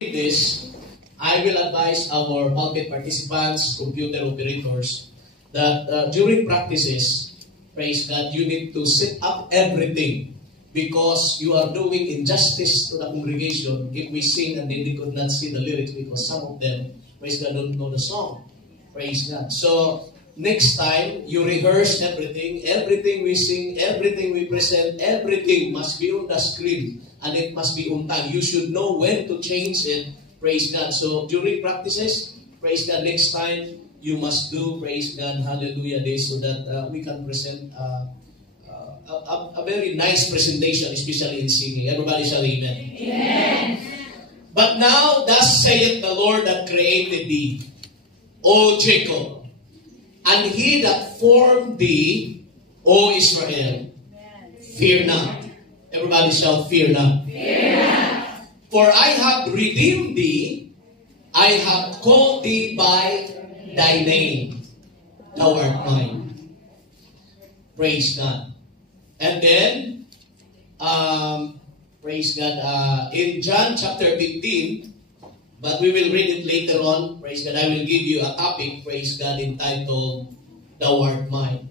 this, I will advise our pulpit participants, computer operators, that during practices, praise God, you need to set up everything because you are doing injustice to the congregation if we sing and they could not see the lyrics because some of them, praise God, don't know the song. Praise God. So, next time, you rehearse everything we sing, everything we present, everything must be on the screen and it must be on time. You should know when to change it. Praise God. So during practices, praise God, next time you must do, praise God, hallelujah, this so that we can present a very nice presentation, especially in singing. Everybody shall amen. Amen. But now, thus saith the Lord that created thee, O Jacob, and he that formed thee, O Israel, fear not. Everybody shall fear not. Fear not. For I have redeemed thee, I have called thee by thy name. Thou art mine. Praise God. And then, praise God, in John chapter 15, but we will read it later on. Praise God. I will give you a topic, praise God, entitled, Thou art mine.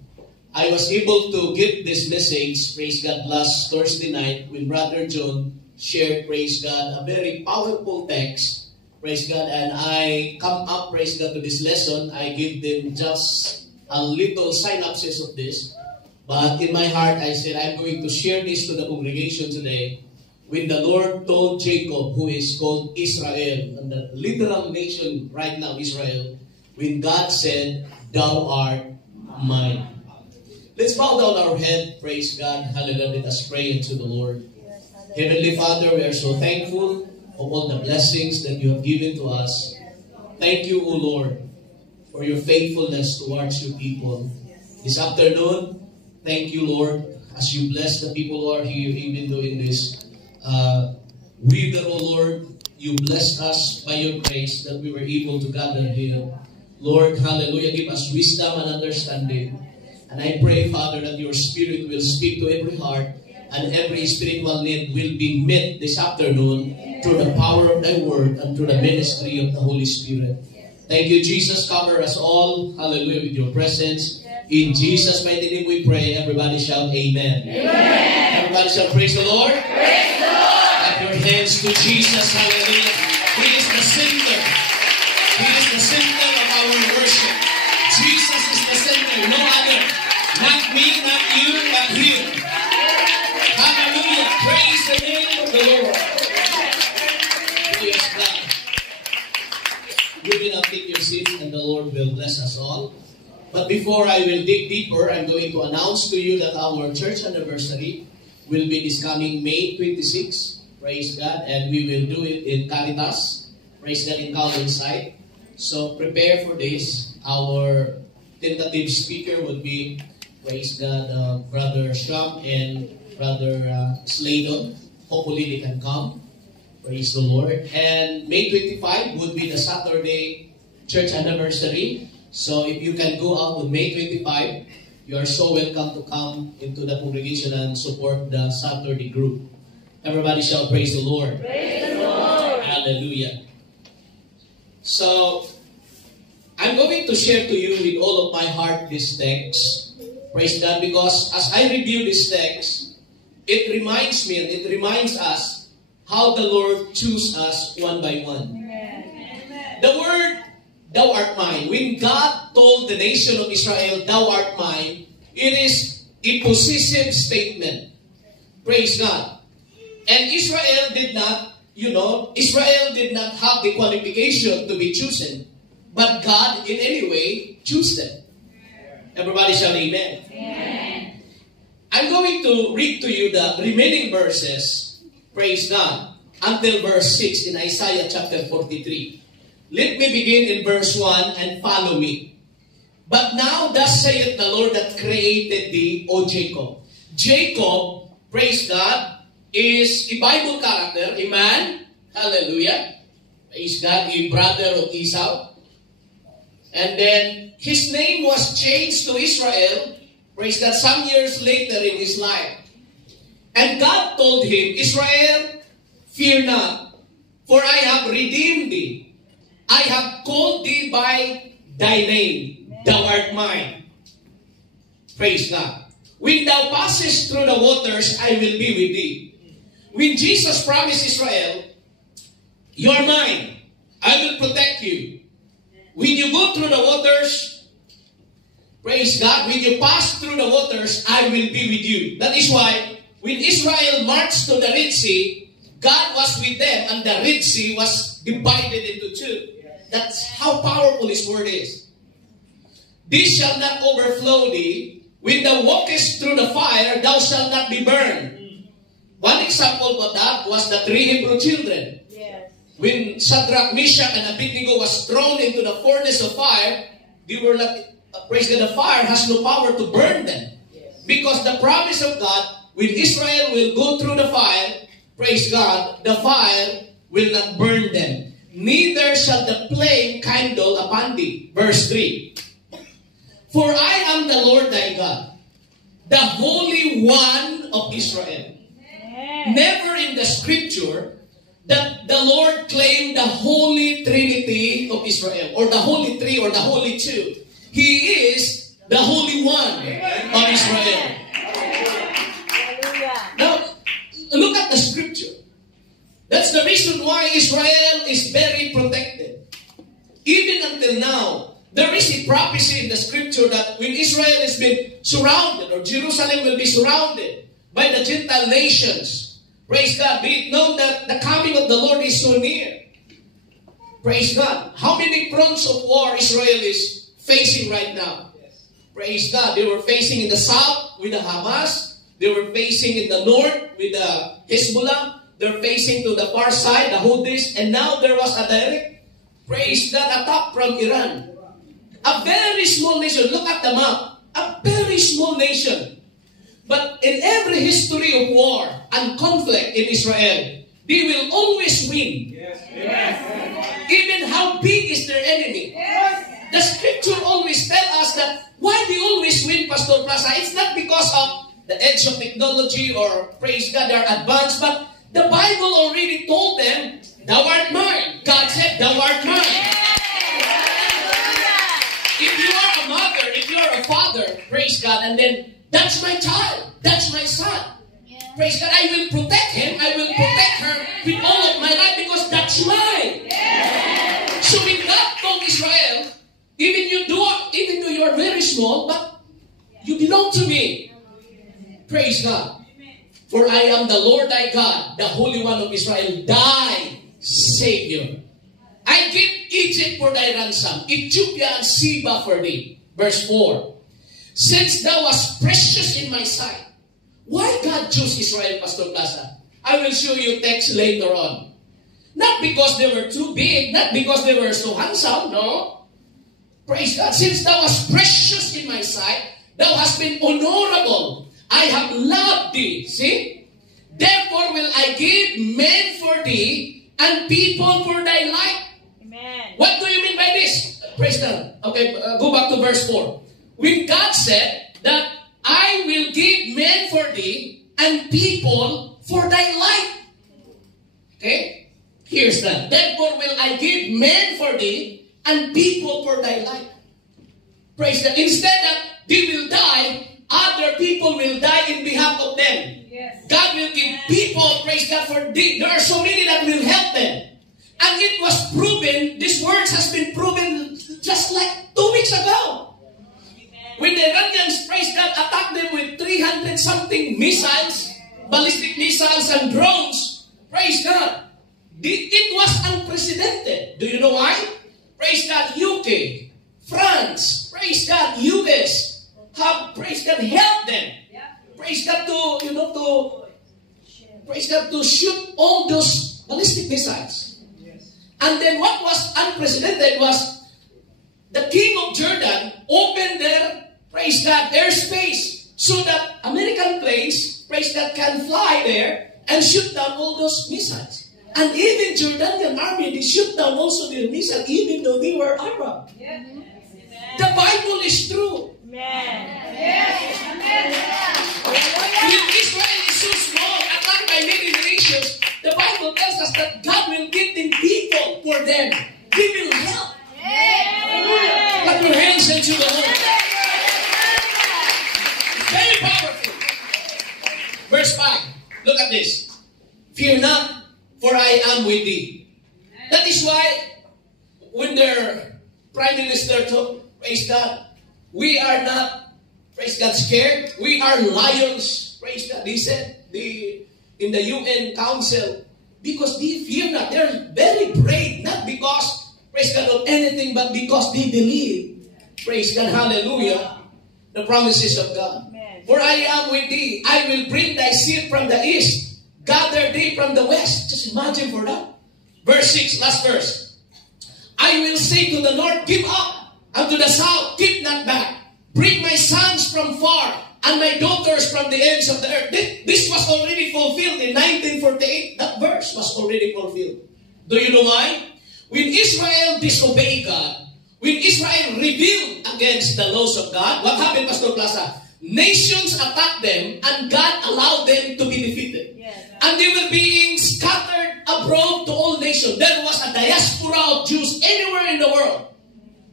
I was able to give this message, praise God, last Thursday night when Brother John shared, praise God, a very powerful text, praise God, and I come up, praise God, to this lesson. I give them just a little synopsis of this, but in my heart, I said, I'm going to share this to the congregation today. When the Lord told Jacob, who is called Israel, and the literal nation right now, Israel, when God said, Thou art mine. Let's bow down our head, praise God, hallelujah, let us pray unto the Lord. Heavenly Father, we are so thankful of all the blessings that you have given to us. Thank you, O Lord, for your faithfulness towards your people. This afternoon, thank you, Lord, as you bless the people who are here, even though in this weather, O Lord, you blessed us by your grace that we were able to gather here. Lord, hallelujah, give us wisdom and understanding. And I pray, Father, that your Spirit will speak to every heart and every spiritual need will be met this afternoon through the power of thy word and through the ministry of the Holy Spirit. Thank you, Jesus. Cover us all, hallelujah, with your presence. In Jesus' mighty name we pray. Everybody shout amen. Amen. Everybody shall praise the Lord. Praise the Lord. Clap your hands to Jesus, hallelujah. He is the center. He is the center of our worship. Jesus is the center, no other. Not me, not you, but him. Hallelujah. Praise the name of the Lord. Praise God. You will now take your seat and the Lord will bless us all. But before I will dig deeper, I'm going to announce to you that our church anniversary will be this coming May 26. Praise God. And we will do it in Caritas. Praise God, in Calvin site. So prepare for this. Our tentative speaker would be, praise God, Brother Strum and Brother Sladen. Hopefully they can come. Praise the Lord. And May 25 would be the Saturday church anniversary. So if you can go out on May 25, you are so welcome to come into the congregation and support the Saturday group. Everybody shall praise the Lord. Praise the Lord. Hallelujah. So, I'm going to share to you with all of my heart this text. Praise God, because as I review this text, it reminds me and it reminds us how the Lord chose us one by one. Amen. The word, Thou art mine. When God told the nation of Israel, Thou art mine, it is a possessive statement. Praise God. And Israel did not, Israel did not have the qualification to be chosen. But God, in any way, chose them. Everybody shall amen. Amen. I'm going to read to you the remaining verses, praise God, until verse 6 in Isaiah chapter 43. Let me begin in verse 1 and follow me. But now thus saith the Lord that created thee, O Jacob. Jacob, praise God, is a Bible character, a man, hallelujah, praise God, a brother of Esau. And then his name was changed to Israel, praise God, some years later in his life. And God told him, Israel, fear not, For I have redeemed thee. I have called thee by thy name. Thou art mine. Praise God. When thou passest through the waters, I will be with thee. When Jesus promised Israel, you are mine. I will protect you. When you go through the waters, praise God, when you pass through the waters, I will be with you. That is why, when Israel marched to the Red Sea, God was with them and the Red Sea was divided into two. That's how powerful His word is. This shall not overflow thee. When thou walkest through the fire, thou shalt not be burned. One example of that was the three Hebrew children. Yes. When Shadrach, Meshach, and Abednego was thrown into the furnace of fire, they were not, praise God, the fire has no power to burn them. Yes. Because the promise of God, when Israel will go through the fire, praise God, the fire will not burn them. Neither shall the flame kindle upon thee. Verse 3. For I am the Lord thy God, the Holy One of Israel. Never in the scripture that the Lord claimed the Holy Trinity of Israel, or the Holy Three, or the Holy Two. He is the Holy One of Israel. Now, look at the scripture. That's the reason why Israel is very protected. Even until now, there is a prophecy in the scripture that when Israel has been surrounded, or Jerusalem will be surrounded by the Gentile nations, praise God, be it known that the coming of the Lord is so near. Praise God. How many fronts of war Israel is facing right now? Praise God. They were facing in the south with the Hamas. They were facing in the north with the Hezbollah. They're facing to the far side, the Houthis. And now there was a direct, praise God, attack from Iran. A very small nation. Look at the map. A very small nation. But in every history of war and conflict in Israel, they will always win. Yes. Yes. Even how big is their enemy. Yes. The scripture always tells us that why they always win, Pastor Plaza. It's not because of the edge of technology or, praise God, they are advanced, but the Bible already told them, thou art mine. God said, thou art mine. If you are a mother, if you are a father, praise God, and then, that's my child, that's my son. Praise God, I will protect him, I will protect her with all of my life because that's mine. So when God told Israel, even though you are very small, but you belong to me. Praise God. For I am the Lord thy God, the Holy One of Israel, thy Savior. I give Egypt for thy ransom, Ethiopia and Seba for thee. Verse 4. Since thou wast precious in my sight. Why God chose Israel, Pastor Plaza? I will show you text later on. Not because they were too big, not because they were so handsome, no. Praise God. Since thou wast precious in my sight, thou hast been honorable. I have loved thee. See? Therefore will I give men for thee and people for thy life. Amen. What do you mean by this? Praise God. Okay, go back to verse 4. When God said that I will give men for thee and people for thy life. Okay? Here's that. Therefore will I give men for thee and people for thy life. Praise God. Instead that they will die, other people will die in behalf of them. Yes. God will give people, praise God, for thee. There are so many that will help them. And it was proven, this words has been proven just like 2 weeks ago. When the Iranians, praise God, attacked them with 300-something missiles, ballistic missiles and drones, praise God. It was unprecedented. Do you know why? Praise God, UK, France, praise God, US, have, praise God, helped them. Praise God to shoot all those ballistic missiles. And then what was unprecedented was the king of Jordan opened their, praise God, airspace so that American planes, praise God, can fly there and shoot down all those missiles. And even Jordanian army, they shoot down also their missiles even though they were Arab. Yeah. The Bible is true. Amen. Yes. Amen. When Israel is so small, attacked by many nations, the Bible tells us that God will give them people for them. He will help. Clap your hands into the Lord. Very powerful. Verse 5. Look at this. Fear not, for I am with thee. That is why when their Prime Minister told, praise God, we are not, praise God, scared. We are lions. Praise God. They said in the UN Council, because they fear not. They're very brave, not because, praise God, of anything, but because they believe. Praise God, hallelujah, the promises of God. Amen. For I am with thee. I will bring thy seed from the east, gather thee from the west. Just imagine for that. Verse 6, last verse. I will say to the north, give up, and to the south, keep not back. Bring my sons from far, and my daughters from the ends of the earth. This was already fulfilled in 1948. That verse was already fulfilled. Do you know why? When Israel disobeyed God, when Israel rebelled against the laws of God, what happened, Pastor Plaza? Nations attacked them, and God allowed them to be defeated. Yes. And they were being scattered abroad to all nations. There was a diaspora of Jews anywhere in the world.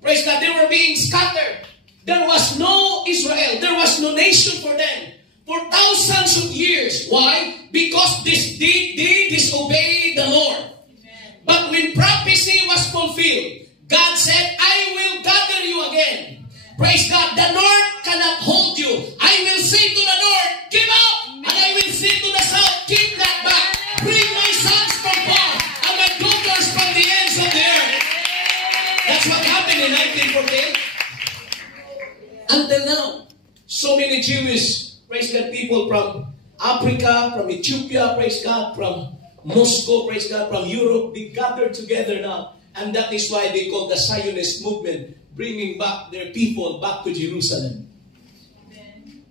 Praise God, they were being scattered. There was no Israel. There was no nation for them for thousands of years. Why? Because they disobeyed the Lord. Amen. But when prophecy was fulfilled, God said, I will gather you again. Praise God. The north cannot hold you. I will say to the north, give up. And I will say to the south, keep not back. Bring my sons from far and my daughters from the ends of the earth. That's what happened in 1948. Until now, so many Jewish, praise God, people from Africa, from Ethiopia, praise God, from Moscow, praise God, from Europe, they gathered together now. And that is why they call the Zionist movement, bringing back their people back to Jerusalem. Amen.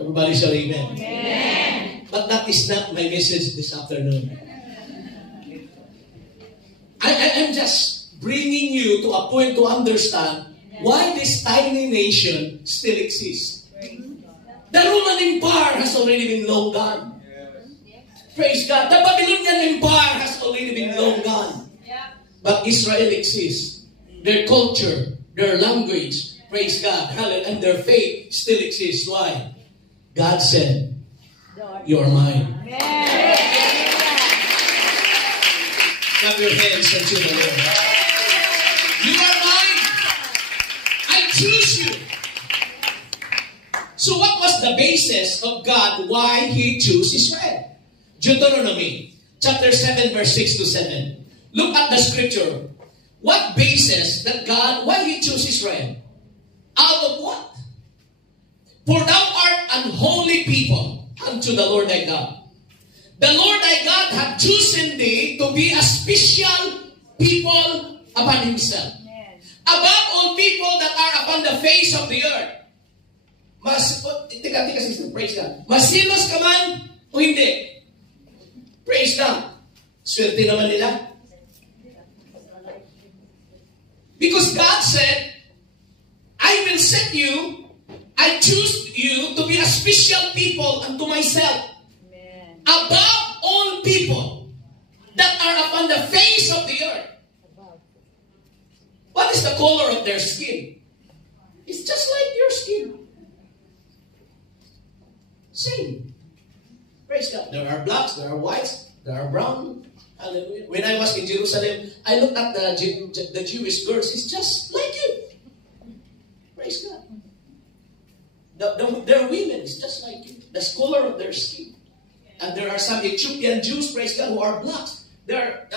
Everybody shall amen. Amen. But that is not my message this afternoon. I'm just bringing you to a point to understand why this tiny nation still exists. The Roman Empire has already been long gone. Praise God. The Babylonian Empire has already been long gone. But Israel exists. Their culture, their language, praise God, and their faith still exists. Why? God said, you're mine. Clap your hands unto the Lord. You are mine. Choose you. So what was the basis of God why He chose Israel? Deuteronomy chapter 7 verse 6 to 7. Look at the scripture. What basis that God, why He chose Israel? Out of what? For thou art an holy people unto the Lord thy God. The Lord thy God hath chosen thee to be a special people upon Himself. Above all people that are upon the face of the earth. Tika sister, praise God. Masilos ka man o hindi? Praise God. Swerte naman nila. Because God said, I will set you, I choose you to be a special people unto myself. Amen. Above all people that are upon the face of the earth. What is the color of their skin? It's just like your skin. Same. Praise God. There are blacks, there are whites, there are brown. Hallelujah. When I was in Jerusalem, I looked at the Jewish girls. It's just like you. Praise God. Their women is just like you. The color of their skin. And there are some Ethiopian Jews, praise God, who are blacks. They're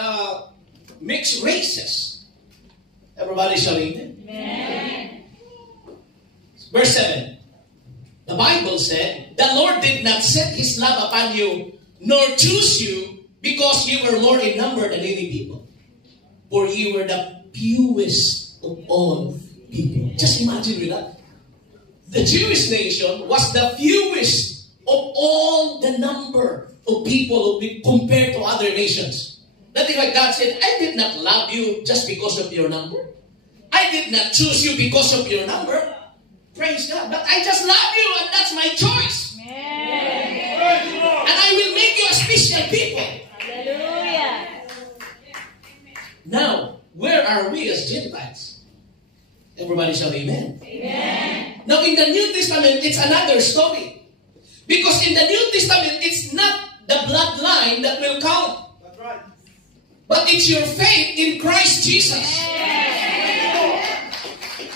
mixed races. Everybody shall amen. Amen. Verse 7. The Bible said, the Lord did not set His love upon you, nor choose you, because you were more in number than any people. For you were the fewest of all people. Just imagine with that. The Jewish nation was the fewest of all the number of people compared to other nations. That is why God said, I did not love you just because of your number. I did not choose you because of your number. Praise God. But I just love you and that's my choice. Amen. And I will make you a special people. Hallelujah. Now, where are we as Gentiles? Everybody shout amen. Amen. Now, in the New Testament, it's another story. Because in the New Testament, it's not the bloodline that will count. That's right. But it's your faith in Christ Jesus.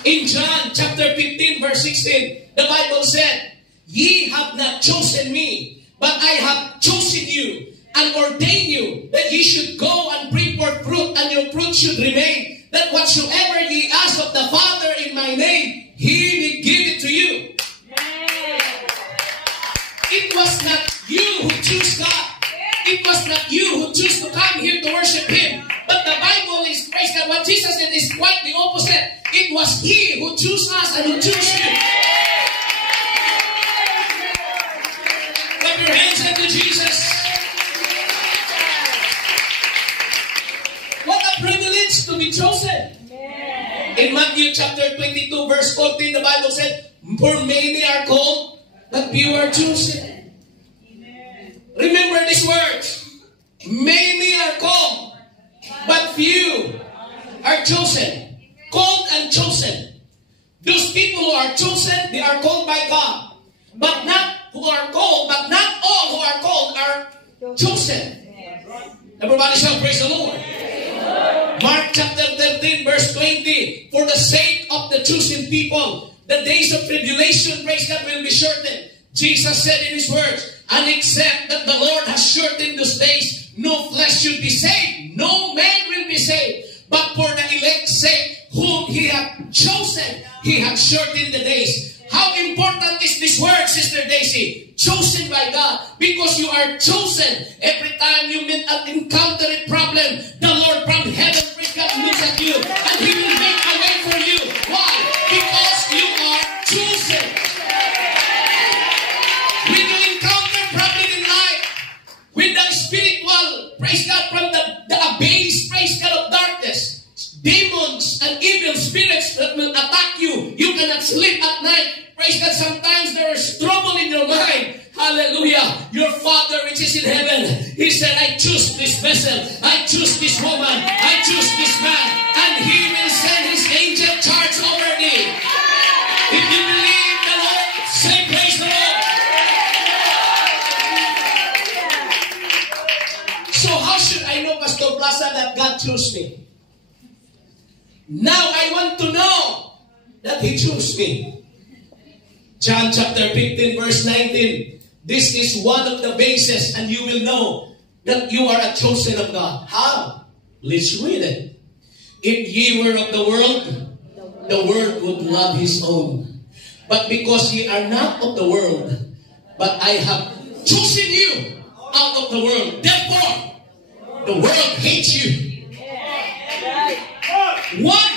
In John chapter 15, verse 16, the Bible said, "Ye have not chosen me, but I have chosen you and ordained you that ye should go and bring forth fruit, and your fruit should remain, that whatsoever ye ask of the Father in my name, He will give it to you." It was not you who chose God. It was not you who chose to come here to worship Him. But the Bible is, praise God, what Jesus said is quite the opposite. It was He who chose us and who chose you. Clap your hands unto Jesus. What a privilege to be chosen. In Matthew chapter 22, verse 14, the Bible said, "For many are called, but few are chosen." Remember these words. Many are called, but few are chosen. Called and chosen. Those people who are chosen, they are called by God. But not who are called, but not all who are called are chosen. Everybody shall praise the Lord. Mark chapter 13, verse 20. "For the sake of the chosen people, the days of tribulation, praise God, will be shortened." Jesus said in His words, "And except that the Lord has shortened those days, no flesh should be saved. No man will be saved. But for the elect's sake, whom He hath chosen, He hath shortened the days." How important is this word, Sister Daisy? Chosen by God. Because you are chosen. Every time you encounter a problem, the Lord from heaven looks at you and He will make a way for you. Why? Because you are chosen. When you encounter problem in life, with the spiritual, praise God, from the abyss, praise God, of darkness, demons and evil spirits that will attack you, you cannot sleep at night. Praise God, sometimes there is trouble in your mind. Hallelujah. Your Father which is in heaven, He said, "I choose this vessel. I choose this woman. I choose this man. And He will send His angel charge over me." If you believe the Lord, say praise the Lord. So how should I know, Pastor Plaza, that God chose me? Now I want to know that He chose me. John chapter 15, verse 19. This is one of the bases, and you will know that you are a chosen of God. How? Let's read it. "If ye were of the world would love his own. But because ye are not of the world, but I have chosen you out of the world, therefore the world hates you." One,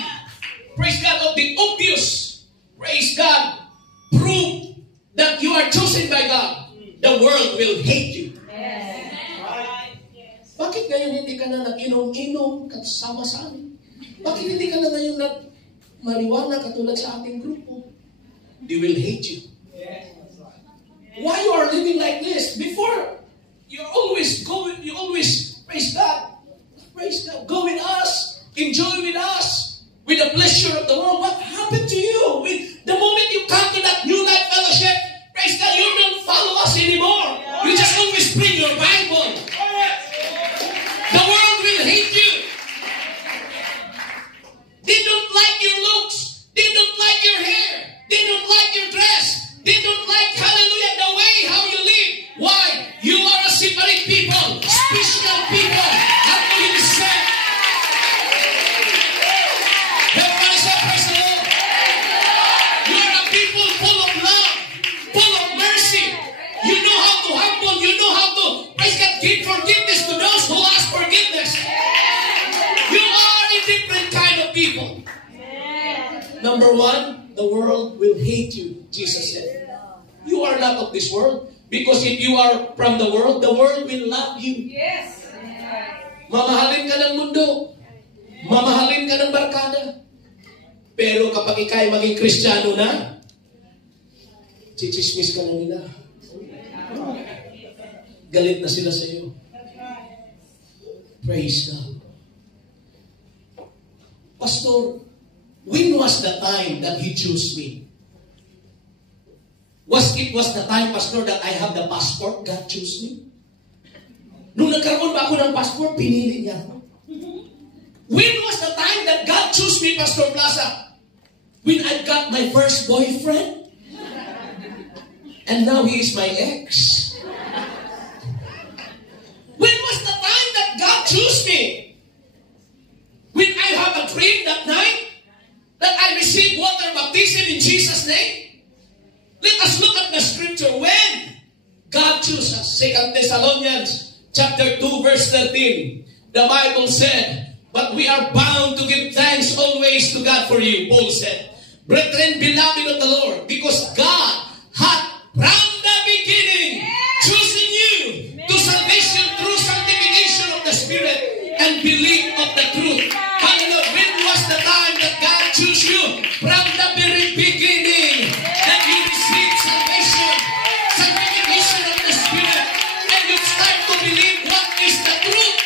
praise God, of the obvious, praise God, prove that you are chosen by God. The world will hate you. Bakit ngayon hindi ka na nag-inom-inom kasama sa amin? Bakit hindi ka na ngayon marijuana katulad sa ating grupo? They will hate you. Why you are living like this? Before, you always praise God, go with us, enjoy with us, with the pleasure of the world. What happened to you? The moment you come to that New Life Fellowship, praise God, you don't follow us anymore. You just always bring your Bible. The world will hate you. They don't like your looks. They don't like your hair. They don't like your dress. They don't like, hallelujah, the way how you live. Why? You are a separate people, special people. How do you say? Everybody say, praise the Lord. You are a people full of love, full of mercy. You know how to humble. You know how to, praise God, give forgiveness to those who ask forgiveness. You are a different kind of people. Number one, the world will hate you, Jesus said. You are not of this world. Because if you are from the world will love you. Yes. Mamahalin ka ng mundo. Mamahalin ka ng barkada. Pero kapag ikay maging Kristiyano na, chichismis ka na nila. Galit na sila sa iyo. Praise God. Pastor, when was the time that He chose me? It was the time, Pastor, that I have the passport, God chose me? Nung nagkaroon ba ako ng passport, pinili niya ako. When was the time that God chose me, Pastor Plaza? When I got my first boyfriend? And now he is my ex. When was the time that God chose me? When I have a dream that night, that I received water baptism in Jesus' name? Let us look at the scripture when God chose us. 2 Thessalonians chapter 2 verse 13. The Bible said, but we are bound to give thanks always to God for you, Paul said. Brethren, beloved of the Lord, because God had from the beginning chosen you to salvation through sanctification of the Spirit and belief of the truth. Hallelujah. When was the time that God chose you? From the very beginning that you received salvation, sanctification of the Spirit, and you start to believe what is the truth.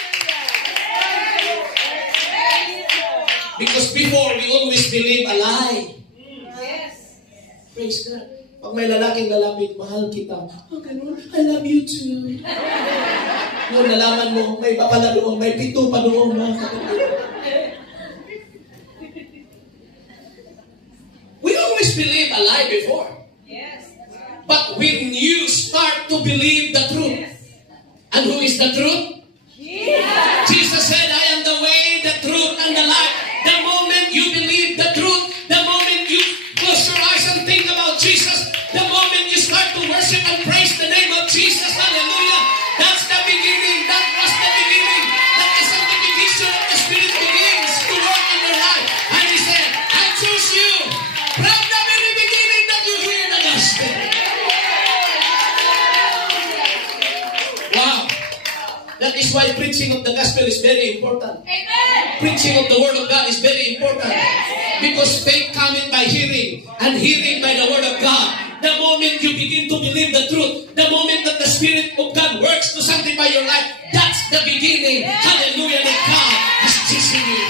Because before we always believe a lie. Praise God. Pag may lalaking lalapit, mahal kita. Oh, ganun. I love you too. Nung nalaman mo, may papala doon, may pito pa doon. We always believe a lie before. Yes. But when you start to believe the truth, and who is the truth? Jesus. Jesus said, I am the way, the truth, and the life. The moment you believe the truth, the moment you close your eyes and think about Jesus, the moment you start to worship and praise the name of Jesus, hallelujah, that's the beginning. That was the beginning. That the sanctification of the Spirit begins to work in your life. And He said, I choose you from the very beginning that you hear the gospel. Wow. That is why preaching of the gospel is very important. Amen. Preaching of the word of God is very important. Because faith cometh by hearing, and hearing by the word of God. The moment you begin to believe the truth, the moment that the Spirit of God works to sanctify your life, that's the beginning. Hallelujah, that God is choosing you.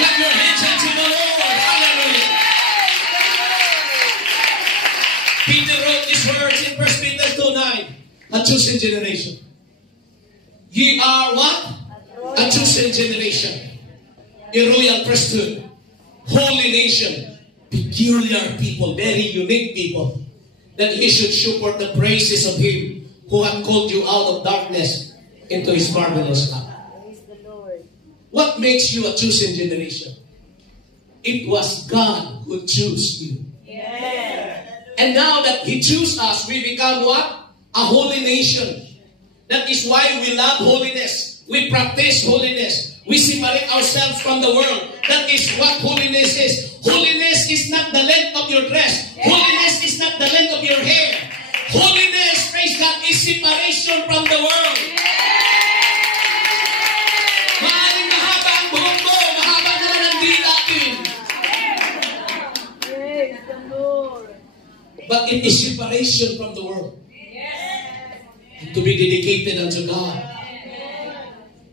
Clap your hands unto the Lord. Hallelujah. Peter wrote these words in 1 Peter 2:9. A chosen generation. Ye are what? A chosen generation. A royal priesthood. Holy nation. Peculiar people. Very unique people. That ye should support the praises of Him who hath called you out of darkness into His marvelous light. What makes you a chosen generation? It was God who chose you. Yes. And now that He chose us, we become what? A holy nation. That is why we love holiness. We practice holiness. We separate ourselves from the world. That is what holiness is. Holiness is not the length of your dress. Holiness is not the length of your hair. Holiness, praise God, is separation from the world. Maaaring mahaba ang buhok mo, mahaba naman ang dila natin. But it is separation from the world. And to be dedicated unto God.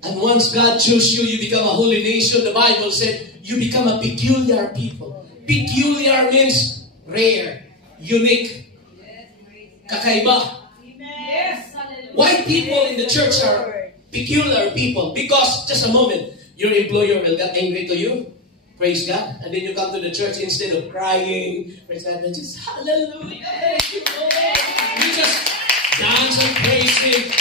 And once God chose you, you become a holy nation. The Bible said, you become a peculiar people. Peculiar means rare, unique, kakaiba. Why people in the church are peculiar people? Because, just a moment, your employer will get angry to you. Praise God. And then you come to the church, instead of crying, praise God, and just, hallelujah, thank you, Lord. You just dance and praise Him.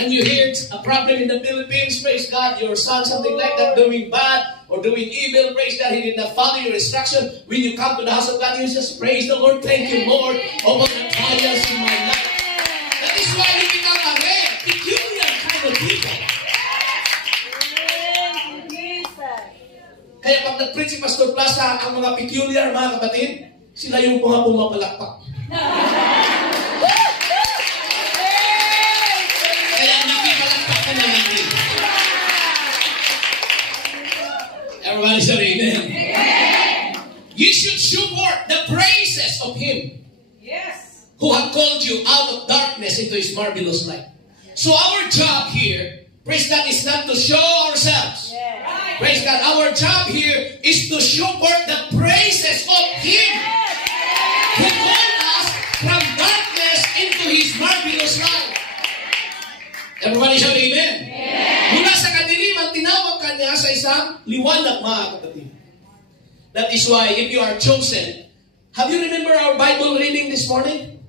And you hear a problem in the Philippines, praise God, your son, something like that, doing bad or doing evil, praise God, he did not follow your instruction. When you come to the house of God, you just praise the Lord, thank you, Lord, over the trials in my life. That is why you become a rare, peculiar kind of people. Kaya pag nag-preach si Pastor Plaza, ang mga peculiar, mga kapatid, sila yung mga pumapalakpak. Everybody say amen. You should support the praises of Him who have called you out of darkness into His marvelous light. So our job here, praise God, is not to show ourselves. Praise God. Our job here is to support the praises of Him who called us from darkness into His marvelous light. Everybody shout amen. Mula sa kadiliman, tinawag ka niya sa isang liwanag, mga kapatid. That is why, if you are chosen, have you remember our Bible reading this morning?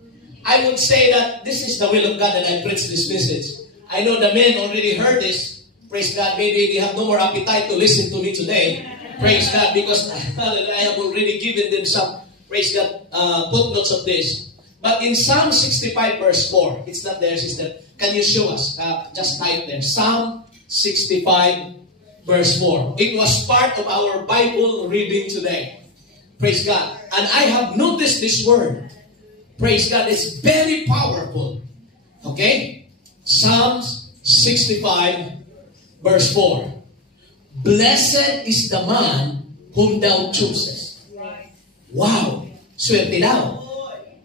I would say that this is the will of God that I preach this message. I know the men already heard this. Praise God. Maybe they have no more appetite to listen to me today. Praise God. Because I have already given them some, praise God, footnotes of this. But in Psalm 65 verse 4, it's not there, sister. Can you show us? Just type there. Psalm 65 verse 4. It was part of our Bible reading today. Praise God. And I have noticed this word. Praise God. It's very powerful. Okay? Psalms 65 verse 4. Blessed is the man whom thou choosest. Wow. Swerte daw.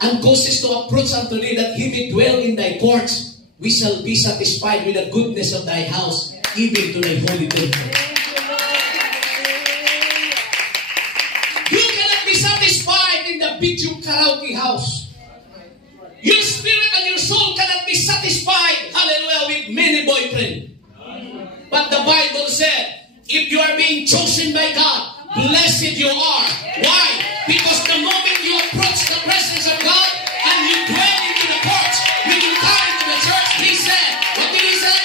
And causes to approach unto thee, that he may dwell in thy courts. We shall be satisfied with the goodness of thy house, even to thy holy temple. You cannot be satisfied in the video karaoke house. Your spirit and your soul cannot be satisfied, hallelujah, with many boyfriends. But the Bible said, if you are being chosen by God, blessed you are. Why? Because the moment you approach the presence of God and you dwell into the courts, when you come into the church, He said, what did He say?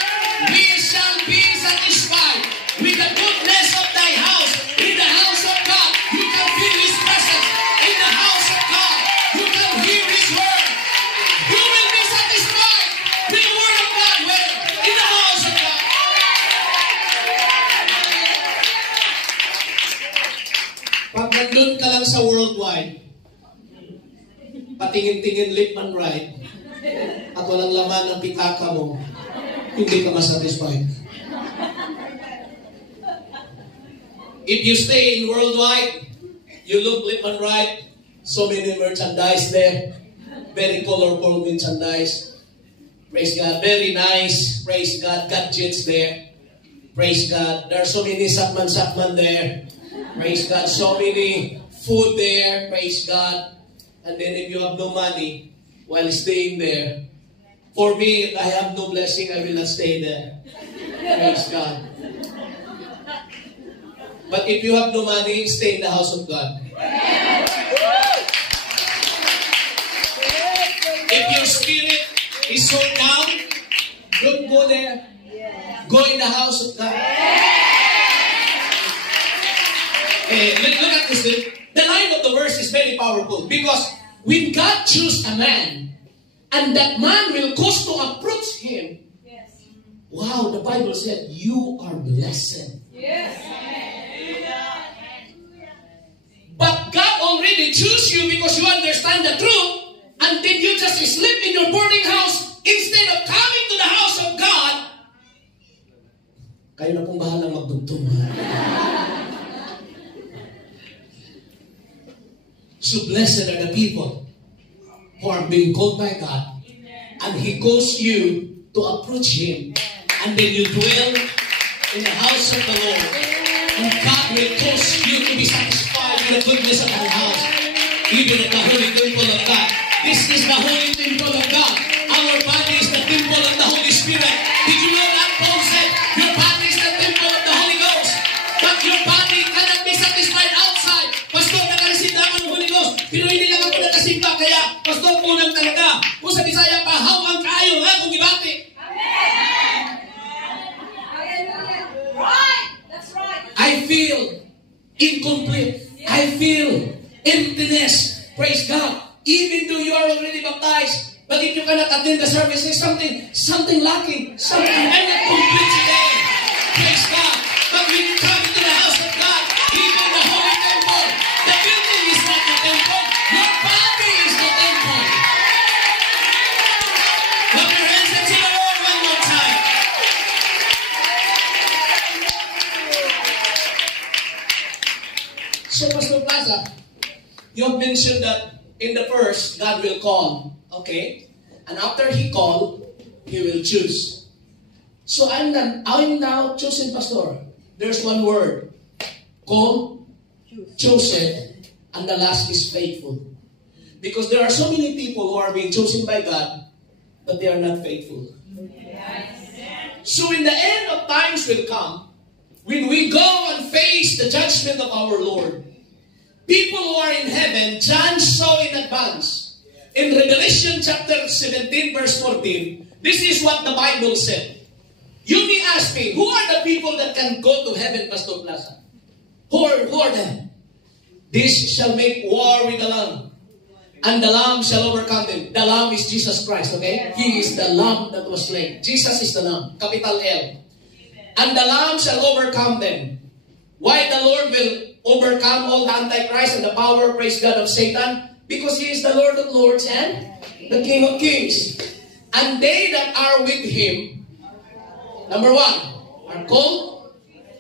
We shall be satisfied with the goodness of thy house. In the house of God, you can feel His presence. In the house of God, you can hear His word. You will be satisfied with the word of God. Where? In the house of God. Pag nandun ka lang sa worldwide, patingin-tingin lip and right, at walang laman ng pitaka mo, hindi ka masatisfied. If you stay in worldwide, you look lip and right, so many merchandise there, very colorful merchandise. Praise God, very nice, praise God, gadgets there. Praise God, there are so many sakman there. Praise God, so many food there, praise God. And then if you have no money while staying there, for me, if I have no blessing, I will not stay there. Praise God. But if you have no money, stay in the house of God. If your spirit is so down, don't go there. Go in the house of God. Look at this. The line of the verse is very powerful, because when God chooses a man, and that man will cause to approach Him, wow, the Bible said, you are blessed. Yes. But God already chose you because you understand the truth, and then you just sleep in your boarding house instead of coming to the house of God. Kayo na pong bahalang magdugtong. So blessed are the people who are being called by God, and He calls you to approach Him, and then you dwell in the house of the Lord, and God will cause you to be satisfied with the goodness of our house, even at the holy temple of God. This is the holy temple of God. Our body is the temple of the Holy Spirit. Did you know that? Paul said, your body is the temple of the Holy Ghost, but your body cannot be satisfied outside. Pastor, nakareceive naman ng Holy Ghost, pero hindi lang ako nakasimba, kaya pastor, kulang talaga. Kung sa Bisaya pa, how ang kaayo nga kung ibati. I feel incomplete. I feel emptiness. Praise God. Even though you are already baptized, but if you cannot attend the service, there's something lacking. Something I'm not complete today. Praise God. But when you come into the house of God, even the holy temple, the building is not the temple. Your body is the temple. Put your hands up to the Lord one more time. So, Pastor Plaza, you have mentioned that in the first, God will call. Okay? And after He called, He will choose. So I'm now chosen pastor. there's one word. Called, chosen, and the last is faithful. Because there are so many people who are being chosen by God, but they are not faithful. So in the end of times will come, when we go and face the judgment of our Lord, people who are in heaven, John saw in advance. In Revelation chapter 17 verse 14, this is what the Bible said. You may ask me, who are the people that can go to heaven, Pastor Plaza? Who are them? This shall make war with the Lamb, and the Lamb shall overcome them. The Lamb is Jesus Christ, okay? He is the Lamb that was slain. Jesus is the Lamb, capital L. And the Lamb shall overcome them. Why the Lord will overcome all the Antichrist and the power, praise God, of Satan? Because He is the Lord of Lords and the King of Kings. And they that are with Him, number 1, are called.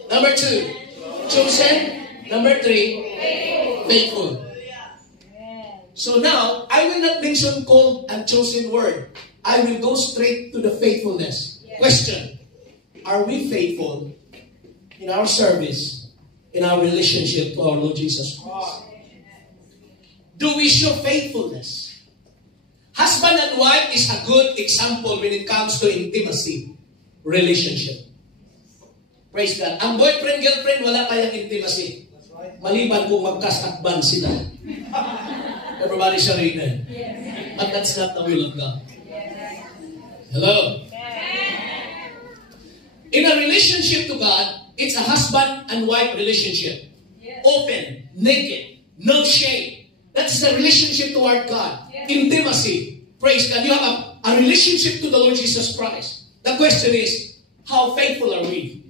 Number 2, chosen. Number 3, faithful. So now, I will not mention called and chosen word. I will go straight to the faithfulness. Question. Are we faithful in our service, in our relationship to our Lord Jesus Christ? Do we show faithfulness? Husband and wife is a good example when it comes to intimacy, relationship. Praise God. Ang boyfriend, girlfriend, wala kayang intimacy. Maliban kung magkasakban sila. Everybody shall amen. Yes. But that's not the will of God. Yes. Hello? Yes. In a relationship to God, it's a husband and wife relationship. Yes. Open, naked, no shame. That's the relationship toward God. Yes. Intimacy. Praise God. You have a relationship to the Lord Jesus Christ. The question is, how faithful are we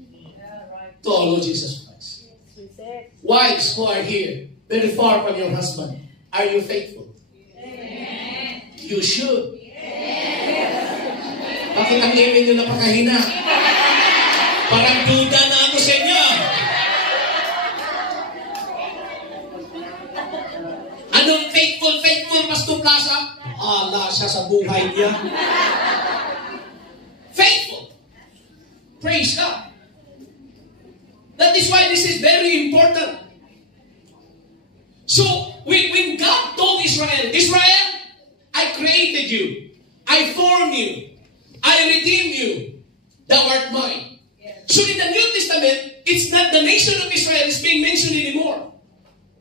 to our Lord Jesus Christ? Wives who are here, very far from your husband, are you faithful? Amen. You should. Amen. Bakit ang amen nyo napakahina? Parang duda na ako sa inyo. Anong faithful, Pastor Plaza? Ala siya sa buhay niya. Faithful. Praise God. That is why this is very important. So, when God told Israel, I created you, I formed you, I redeemed you, thou art mine. Yes. So in the New Testament, it's not the nation of Israel is being mentioned anymore,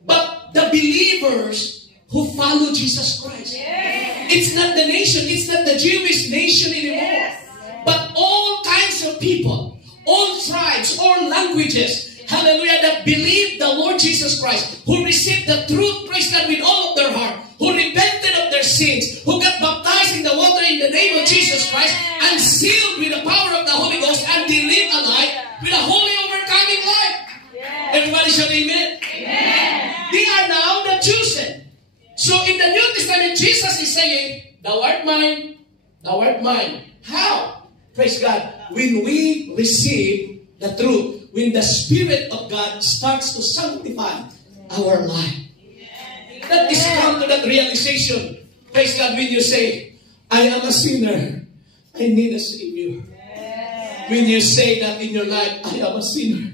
but the believers who follow Jesus Christ. Yes. It's not the nation, it's not the Jewish nation anymore, yes, but all kinds of people, all tribes, all languages, hallelujah, that believe the Lord Jesus Christ, who received the truth, praise God, with all of their heart, who repented of their sins, who got baptized in the water in the name of Jesus Christ, and sealed with the power of the Holy Ghost, and they live a life with a holy, overcoming life. Yes. Everybody shout amen. Amen. They are now the chosen. So in the New Testament, Jesus is saying, thou art mine, thou art mine. How? Praise God. When we receive the truth, when the Spirit of God starts to sanctify our life. That is come to that realization. Praise God, when you say, I am a sinner, I need a Savior. When you say that in your life, I am a sinner,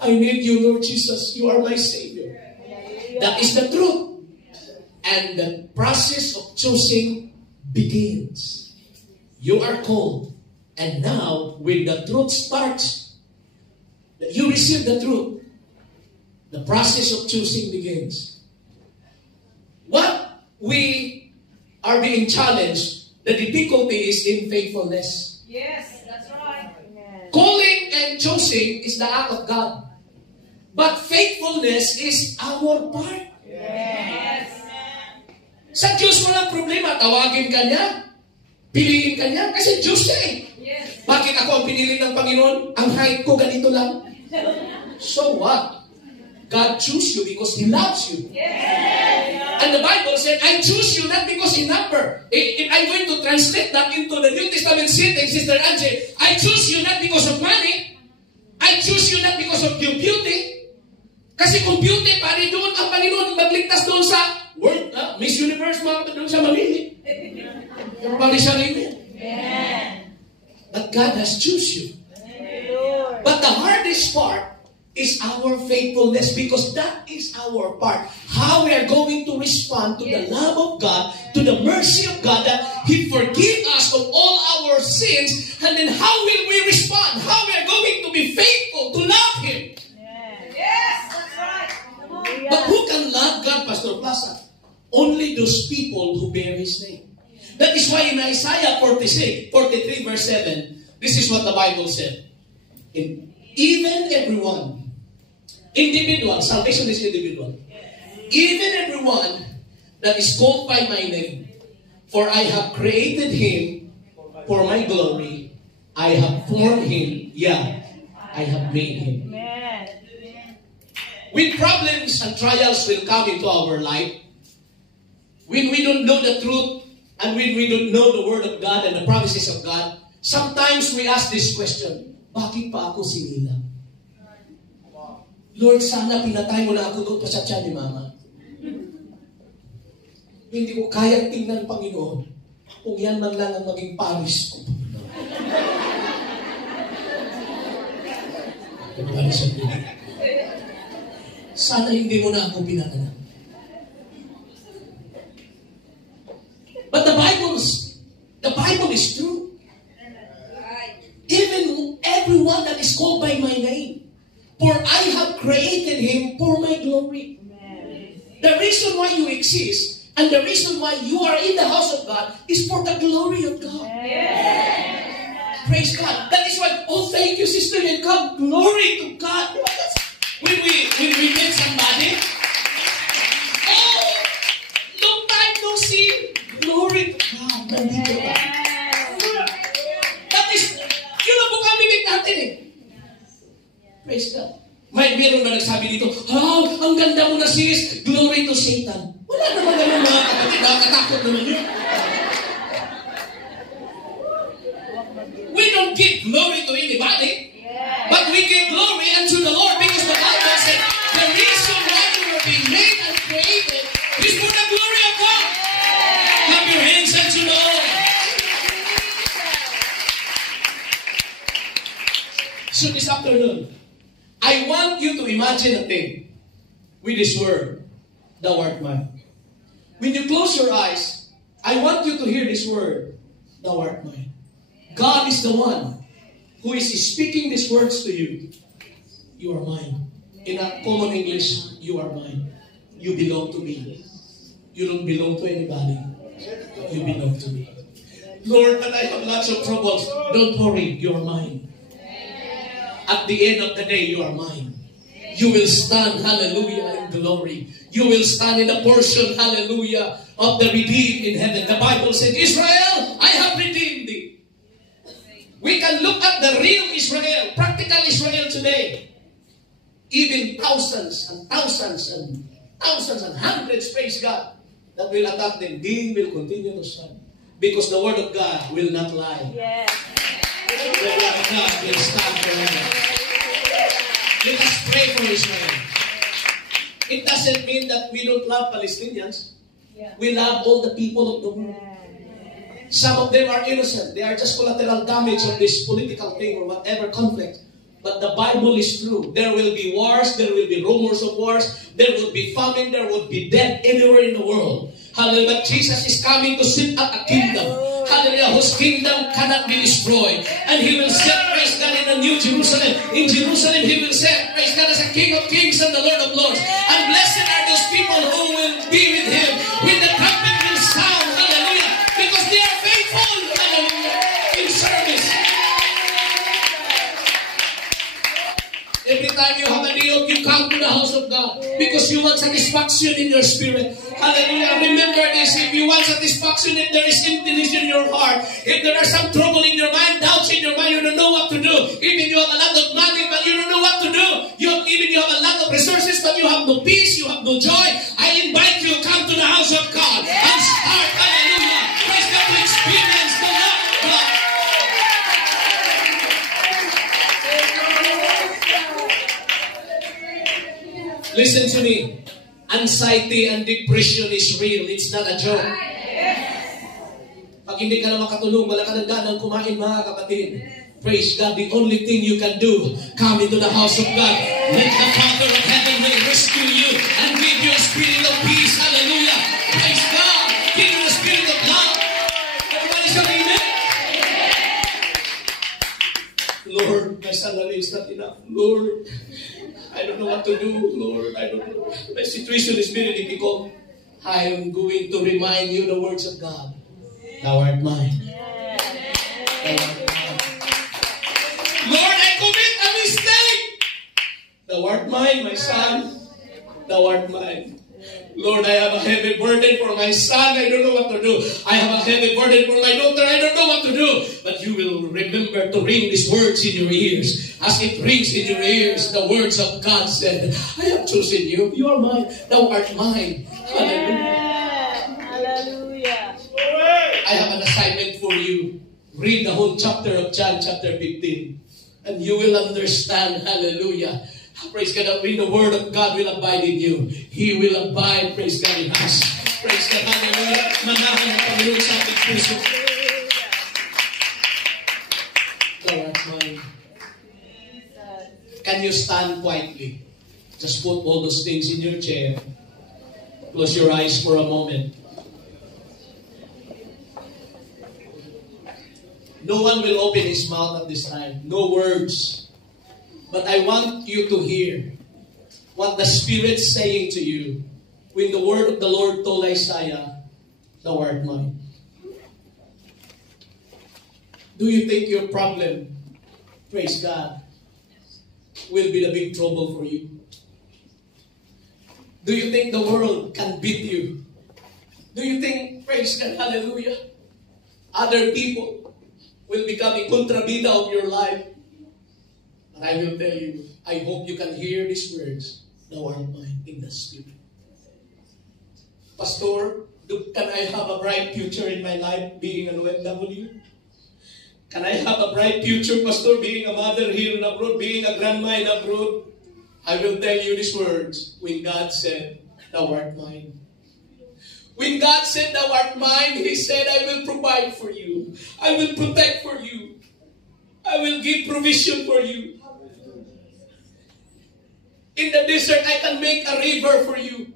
I need you, Lord Jesus, you are my Savior. That is the truth. And the process of choosing begins. You are called. And now, when the truth starts, you receive the truth, the process of choosing begins. What we are being challenged, the difficulty is in faithfulness. Yes, that's right. Calling and choosing is the act of God. But faithfulness is our part. Yes. Sa Diyos walang problema. Tawagin ka niya, piliin ka niya, kasi Diyos siya eh. Yes. Bakit ako ang pinili ng Panginoon? Ang height ko ganito lang. So what? God chose you because He loves you. Yes. And the Bible said, I choose you not because in number. If I'm going to translate that into the New Testament setting, Sister Angie, I choose you not because of money. I choose you not because of your beauty. Kasi kung beauty, pari doon ang Panginoon magligtas doon sa world, Miss Universe, doon siya mamili. Pari siya rin. But God has chosen you. But the hardest part is our faithfulness, because that is our part. How we are going to respond to the love of God, to the mercy of God, that He forgive us of all our sins, and then how will we respond? How we are going to be faithful to love Him? Yes, that's right. But who can love God, Pastor Plaza? Only those people who bear His name. That is why in Isaiah 43 verse 7, this is what the Bible said. Even everyone, individual, salvation is individual. Even everyone that is called by my name, for I have created him for my glory. I have formed him. Yeah, I have made him. When problems and trials will come into our life, when we don't know the truth, and when we don't know the Word of God and the promises of God, sometimes we ask this question, bakit pa ako sinilang? Lord, sana pinatay mo na ako doon pa sa tiyan ni Mama. Hindi ko kaya tingnan, Panginoon, kung yan man lang ang maging paris ko. Sana hindi mo na ako pinanganak. But the Bible is true. Even everyone that is called by my name, for I have created him for my glory. The reason why you exist and the reason why you are in the house of God is for the glory of God. Praise God. That is why, oh, thank you, Sister Yacob. Glory to God. When we meet somebody, oh, long time no see. Glory to God. Nandito ka. That is, yun ang po kami big natin eh. Praise God. Meron ba nagsabi dito, ang ganda mo na sis, glory to Satan. Wala naman ganun mga kapatid, nakakatakot naman yun. We don't give glory to anybody, but we give glory unto the Lord, because the Bible said, the reason why you were being made and created is for the glory of God. Clap your hands unto the Lord. So this afternoon, I want you to imagine a thing with this word, thou art mine. When you close your eyes, I want you to hear this word, thou art mine. God is the one who is speaking these words to you. You are mine. In a common English, you are mine. You belong to me. You don't belong to anybody. You belong to me. Lord, and I have lots of troubles. Don't worry, you are mine. At the end of the day, you are mine. You will stand, hallelujah, in glory. You will stand in the portion, hallelujah, of the redeemed in heaven. The Bible said, Israel, I have redeemed thee. We can look at the real Israel, practical Israel today. Even thousands and thousands and thousands and hundreds, praise God, that will attack them. They will continue to stand. Because the word of God will not lie. Yes. The word of God will stand forever. Let us pray for Israel. It doesn't mean that we don't love Palestinians. We love all the people of the world. Some of them are innocent. They are just collateral damage of this political thing or whatever conflict. But the Bible is true. There will be wars. There will be rumors of wars. There will be famine. There will be death anywhere in the world. Hallelujah. But Jesus is coming to sit at a kingdom. Hallelujah. Whose kingdom cannot be destroyed. And He will set, praise God, in the New Jerusalem. In Jerusalem, He will set, praise God, as a King of kings and the Lord of lords. And blessed are those people who will be with Him when the trumpet will sound. Hallelujah. Because they are faithful. Hallelujah. In service. Every time you have a need, you come to the house of God because you want satisfaction in your spirit. Hallelujah. Remember this, if you want satisfaction, if there is emptiness in your heart, if there are some trouble in your mind, doubts in your mind, you don't know what to do. Even you have a lot of money, but you don't know what to do. Even you have a lot of resources, but you have no peace, you have no joy. I invite you, come to the house of God and start, hallelujah, praise God, to experience the love of God. Listen to me. Anxiety and depression is real. It's not a joke. Pag hindi ka na makatulog, wala ka ng ganang kumain, mga kapatid. Praise God. The only thing you can do, come into the house of God. Let the Father of heaven will rescue you and give you a spirit of peace. Hallelujah. Praise God. Give you the spirit of love. Everybody say amen. Lord, my salary is not enough. Lord, I don't know what to do. Lord, I don't know. My situation is very difficult. I am going to remind you the words of God. Thou art mine. Thou art mine. Lord, I commit a mistake. Thou art mine, my son. Thou art mine. Lord, I have a heavy burden for my son. I don't know what to do. I have a heavy burden for my daughter. I don't know what to do. But you will remember to ring these words in your ears. As it rings in your ears, the words of God said, I have chosen you. You are mine. Thou art mine. Hallelujah. Hallelujah. I have an assignment for you. Read the whole chapter of John, chapter 15. And you will understand. Hallelujah. Praise God, that when the word of God will abide in you, He will abide, praise God, in us. Praise God, hallelujah. Manahan ang Panginoon sa ating puso. Thou art mine. Can you stand quietly? Just put all those things in your chair. Close your eyes for a moment. No one will open his mouth at this time. No words. But I want you to hear what the Spirit's saying to you when the word of the Lord told Isaiah, thou art mine. Do you think your problem, praise God, will be the big trouble for you? Do you think the world can beat you? Do you think, praise God, hallelujah, other people will become a kontrabida of your life? And I will tell you, I hope you can hear these words, thou art mine, in the Spirit. Pastor, can I have a bright future in my life being an OFW? Can I have a bright future, Pastor, being a mother here in abroad, being a grandma in abroad? I will tell you these words, when God said, thou art mine. When God said, thou art mine, He said, I will provide for you. I will protect for you. I will give provision for you. In the desert, I can make a river for you.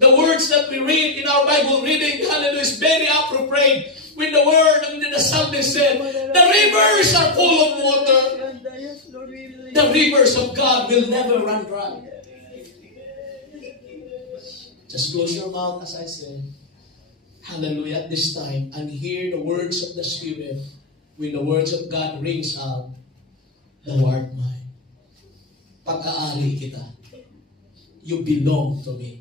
The words that we read in our Bible reading, hallelujah, is very appropriate. When the word and the psalmist said, the rivers are full of water. The rivers of God will never run dry. Just close your mouth as I said. Hallelujah at this time. And hear the words of the Spirit. When the words of God rings out, thou art mine. Pag-aari kita. You belong to me.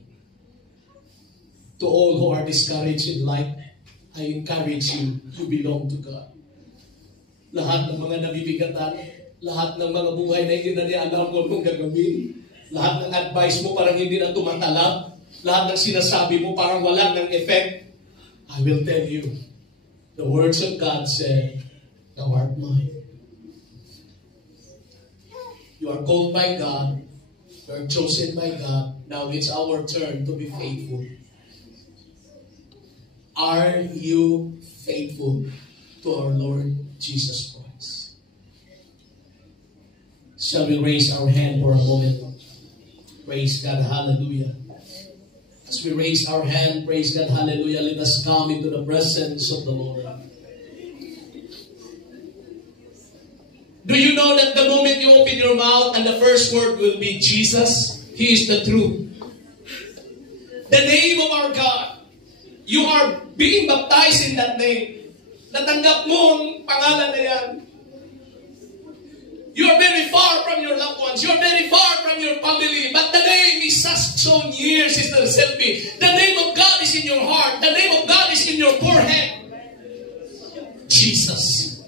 To all who are discouraged in life, I encourage you, you belong to God. Lahat ng mga nabibigatan, lahat ng mga buhay na hindi na niya alam kung anong gagawin, lahat ng advice mo parang hindi na tumatalab, lahat ng sinasabi mo parang wala ng effect, I will tell you, the words of God said, thou art mine. You are called by God. You are chosen by God. Now it's our turn to be faithful. Are you faithful to our Lord Jesus Christ? Shall we raise our hand for a moment? Praise God, hallelujah. As we raise our hand, praise God, hallelujah, let us come into the presence of the Lord. Do you know that the moment you open your mouth and the first word will be Jesus? He is the truth. The name of our God. You are being baptized in that name. Natanggap mo ang pangalan na yan. You are very far from your loved ones. You are very far from your family. But the name is so near, Sister Selby. The name of God is in your heart. The name of God is in your forehead. Jesus.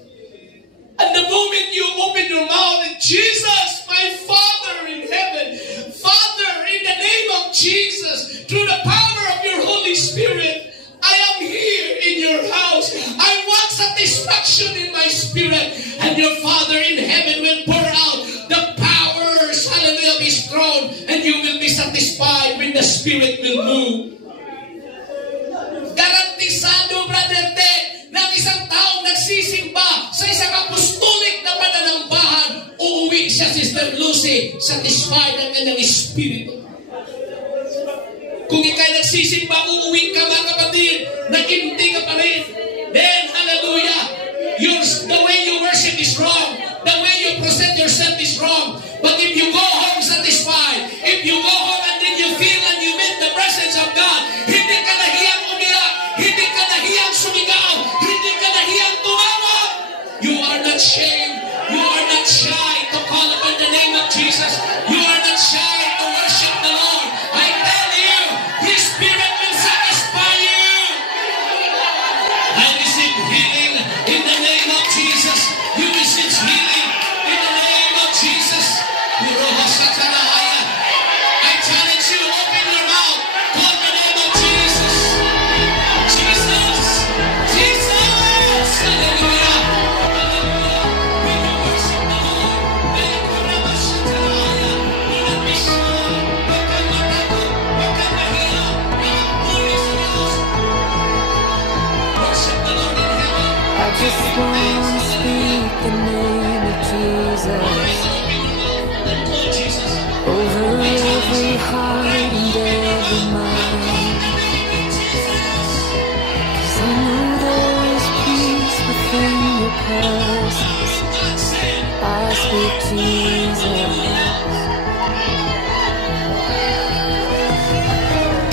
And the moment you open your mouth and Jesus, my Father in heaven, Father, in the name of Jesus, through the power of your Holy Spirit, I am here in your house. I want satisfaction in my spirit. And your Father in heaven will pour out the powers, hallelujah, of His throne. And you will be satisfied when the Spirit will move. Garantisado, Brother Ted, na isang taong nagsisimba sa isang apostolic na pananambahan, uuwi siya, Sister Sister Lucy, satisfied ang kanyang espiritu. Kung ikay nagsisimba, uuwi ka mga kapatid, nag-imti ka pa rin. Then, hallelujah, the way you worship is wrong. The way you present yourself is wrong. But if you go home satisfied, if you go home and then you feel and you meet the presence of God, hindi ka nahiyang umiyak, hindi ka nahiyang sumigaw, hindi ka nahiyang tumawa. You are not ashamed. You are not shy to call upon the name of Jesus. You are not shy to worship the Lord. I tell you, His Spirit will satisfy you. I receive healing in the name of Jesus. You receive healing in the name of Jesus. I challenge you, open your mouth, call the name of Jesus. Jesus, Jesus, hallelujah, hallelujah. When you worship the Lord, then you never shut your eye. Do not be shy. Huwag kang matakot, huwag kang mahiya. Puri sa Diyos. Worship the Lord in heaven. I just want to speak the name of Jesus over every heart and every mind. 'Cause I know there is peace within your presence. I speak Jesus.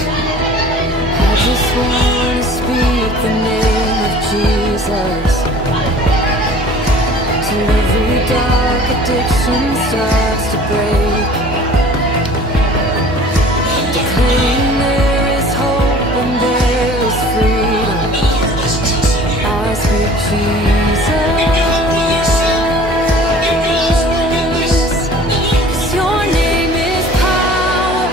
I just want to speak the name of Jesus till every dark addiction starts to break. Declaring there is hope and there is freedom. I speak Jesus. 'Cause your name is power.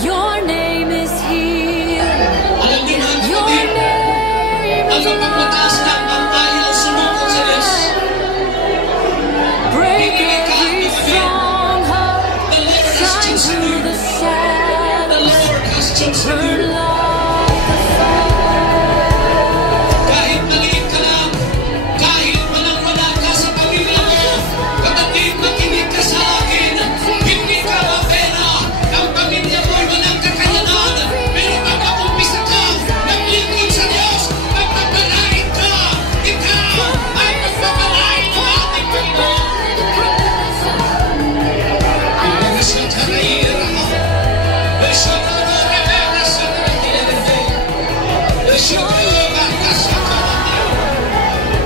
Your name is healing. Alam niyo mga Your kapatid, name ang is kapagmataas lang ang tayo sumukong sa Diyos. break every stronghold. The Lord has Shine chosen through you. the The shadows. Lord has chosen you. Burn like a fire. Kahit maliit ka lang, kahit walang-wala ka sa pamilya mo, kapatid, makinig ka sa akin. Hindi ka mapera. Ang pamilya mo ay walang kakayanan. Pero pag umpisa ka, naglingkod sa Diyos, pagpapalain ka. Ikaw ay pagpapalain ng ating Panginoon.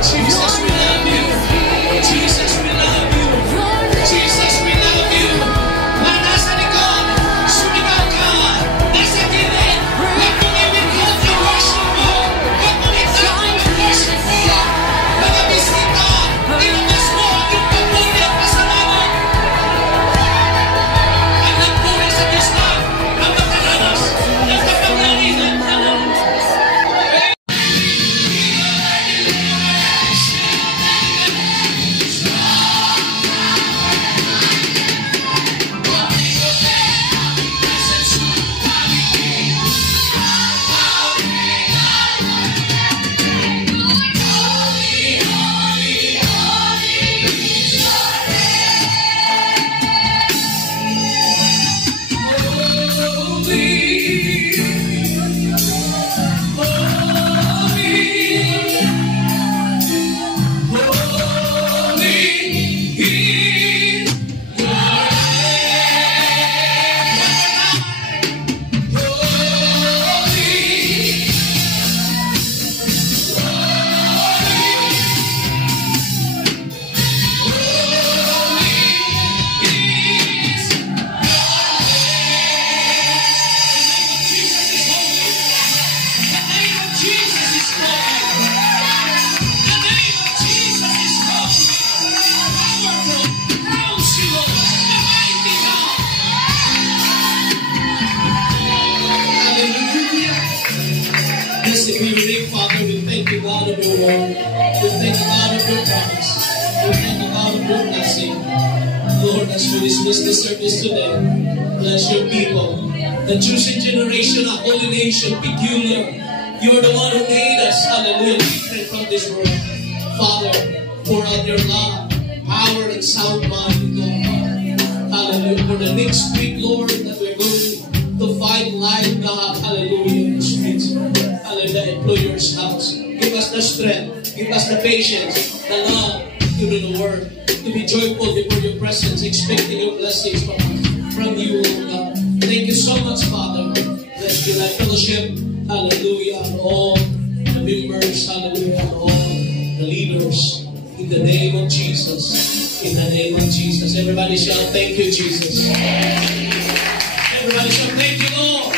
Jesus, we love you. Jesus, we love you. Jesus, we love you. Mga nasa likod, sumigaw ka. Nasa gilid, huwag mong i-withhold yung worship mo. Huwag mong itago yung worship mo. Mga bisita, ilabas mo ang iyong pagpuli at pasalamat. Ang nagpuri sa Diyos na, ang makaranas ng kapangyarihan ng Diyos. Blessed be your name, Father. We thank you, God, of your word. We thank you, God, of your promise. We thank you, God, of your blessing. Lord, as we dismiss the service today, bless your people. The chosen generation, a holy nation, peculiar. You are the one who made us, hallelujah, different from this world. Father, pour out your love, power, and sound mind, Lord. for the next week, Lord, that we're going to fight life, God, hallelujah, in the streets, hallelujah, employer's house. Give us the strength, give us the patience, the love to do the work, to be joyful before your presence, expecting your blessings from you, Lord God. Thank you so much, Father. Bless you, like fellowship, hallelujah, and all the members, hallelujah, and all the leaders, in the name of Jesus. In the name of Jesus. Everybody shout, thank you, Jesus. Everybody shout, thank you, Lord.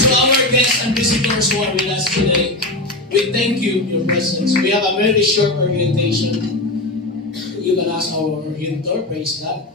To our guests and visitors who are with us today, we thank you for your presence. We have a very short orientation. You can ask our orientor, praise God.